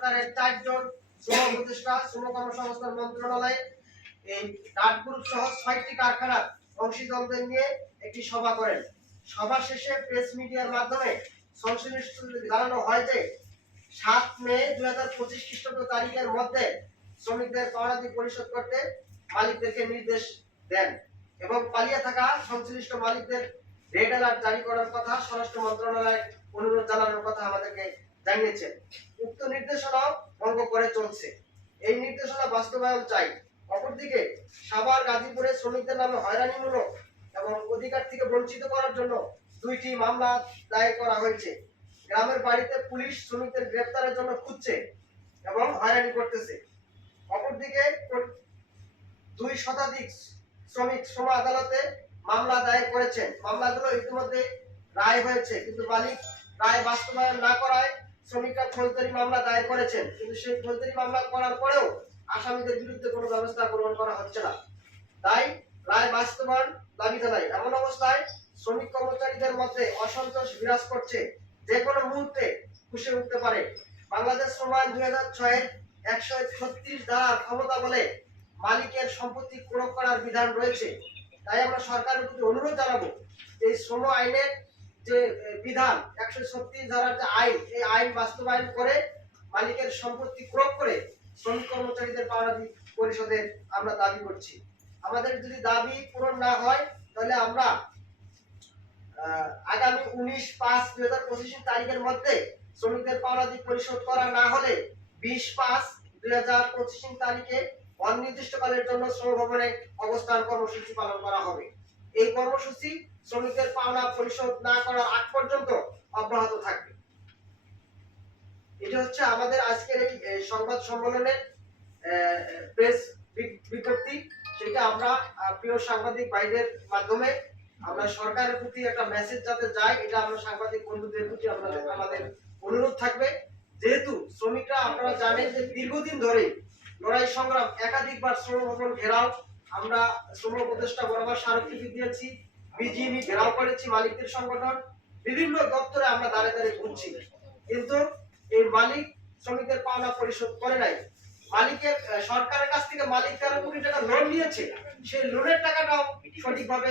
সরকারের 4 জন শ্রম উপদেষ্টা শ্রম কর্মসংস্থান মন্ত্রণালয়ে এই ডাট গ্রুপ সহ 6টি কারখানার অংশীদারদের নিয়ে একটি সভা করেন। সভা শেষে প্রেস মিডিয়ার মাধ্যমে সংশ্লিষ্টদের জানানো হয় যে 7 মে 2025 খ্রিস্টাব্দ তারিখের মধ্যে শ্রমিকদের পাওনাদি পরিশোধ করতে মালিকদেরকে নির্দেশ দেন এবং পালিয়ে থাকা সংশ্লিষ্ট মালিকদের রেড অ্যালার্ট জারি করার কথা স্বরাষ্ট্র মন্ত্রণালয় অনুরোধ জানানোর কথা আমাদেরকে জানিয়েছেন। উক্ত নির্দেশনা ভঙ্গ করে চলছে। এই নির্দেশনা বাস্তবায়ন চাই। অপরদিকে সাভার গাজীপুরে শ্রমিকদের নামে হয়রানিমূলক এবং অধিকার থেকে বঞ্চিত করার জন্য 2টি মামলা দায়ের করা হয়েছে। গ্রামের বাড়িতে পুলিশ শ্রমিকদের গ্রেফতারের জন্য খুঁজছে এবং হয়রানি করতেছে। অপরদিকে 2 শতাধিক শ্রমিক শ্রম আদালতে মামলা দায়ের করেছেন। মামলাগুলো ইতিমধ্যে রায় হয়েছে, কিন্তু মালিক রায় বাস্তবায়ন না করায় শ্রমিকরা ফৌজদারি মামলা দায়ের করেছেন, কিন্তু সেই ফৌজদারি মামলা করার পরেও আসামিদের বিরুদ্ধে কোনো ব্যবস্থা গ্রহণ করা হচ্ছে না। তাই রায় বাস্তবায়ন দাবি জানাই। এমন অবস্থায় শ্রমিক কর্মচারীদের মধ্যে অসন্তোষ বিরাজ করছে, যে কোনো মুহূর্তে ফুঁসে উঠতে পারে। বাংলাদেশ শ্রম আইন 2006 এর 136 ধারার ক্ষমতা বলে মালিকের সম্পত্তি ক্রয় করার বিধান রয়েছে। তাই আমরা সরকারের প্রতি অনুরোধ জানাবো, এই শ্রম আইনের যে বিধান 136 ধারার যে আইন, এই আইন বাস্তবায়ন করে মালিকের সম্পত্তি ক্রয় করে শ্রমিক কর্মচারীদের পাওনাদি পরিশোধের আমরা দাবি করছি। আমাদের যদি দাবি পূরণ না হয় তাহলে আমরা আগামী 19/5/2025 তারিখের মধ্যে শ্রমিকদের পাওনাদি পরিশোধ করা না হলে 20/5/2025 তারিখে অনির্দিষ্টকালের জন্য শ্রম ভবনে অবস্থান কর্মসূচি পালন করা হবে। এই কর্মসূচি শ্রমিকদের পাওনা পরিশোধ না করার আগ পর্যন্ত অব্যাহত থাকবে। এটা হচ্ছে আমাদের আজকের এই সংবাদ সম্মেলনের প্রেস বিজ্ঞপ্তি। সেটা আমরা প্রিয় সাংবাদিক ভাইদের মাধ্যমে আমরা সরকারের প্রতি একটা মেসেজ যাতে যায়, এটা আমরা সাংবাদিক বন্ধুদের প্রতি আমাদের অনুরোধ থাকবে। যেহেতু শ্রমিকরা আপনারা জানেন যে দীর্ঘদিন ধরে লড়াই সংগ্রাম, একাধিকবার শ্রম ভবন ঘেরাও, আমরা শ্রম উপদেষ্টা বরাবর স্মারকলিপি দিয়েছি, বিজিএমই ঘেরাও করেছি, মালিকদের সংগঠন বিভিন্ন দপ্তরে আমরা দাঁড়ে দাঁড়িয়ে ঘুরছি, কিন্তু এই মালিক শ্রমিকদের পাওনা পরিশোধ করে নাই। মালিকের সরকারের কাছ থেকে মালিক 13 কোটি টাকা লোন নিয়েছে, সেই লোনের টাকাটাও সঠিকভাবে